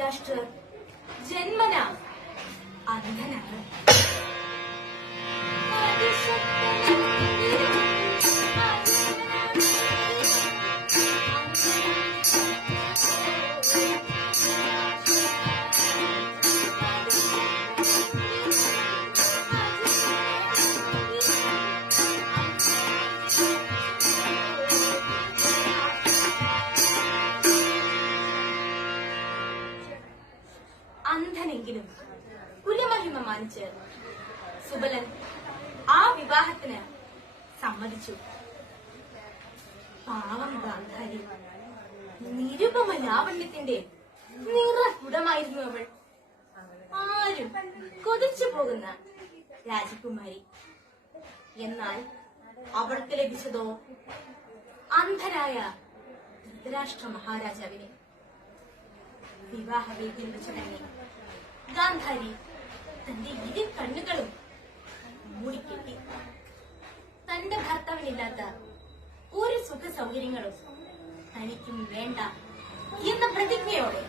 ധൃതരാഷ്ട്രർ ജന്മന അന്ധനാണ്. അന്ധനെങ്കിലും കുലമഹിമ മാനിച്ച് സുബലൻ ആ വിവാഹത്തിന് സമ്മതിച്ചു. പാവം ഗാന്ധാരി, നിരുപമ ലാവണ്യത്തിന്റെ നിറകുടമായിരുന്നു അവൾ. ആരും കൊതിച്ചു പോകുന്ന രാജകുമാരി. എന്നാൽ അവൾക്ക് ലഭിച്ചതോ അന്ധനായ ധൃതരാഷ്ട്ര മഹാരാജാവിനെ. വിവാഹവേദിയിൽ വെച്ച് തന്നെ ഗാന്ധാരി തന്റെ ഇരു കണ്ണുകളും മൂടിക്കെട്ടി. തന്റെ ഭർത്താവിനില്ലാത്ത ഒരു സുഖ സൗകര്യങ്ങളും തനിക്കും വേണ്ട എന്ന പ്രതിജ്ഞയോടെ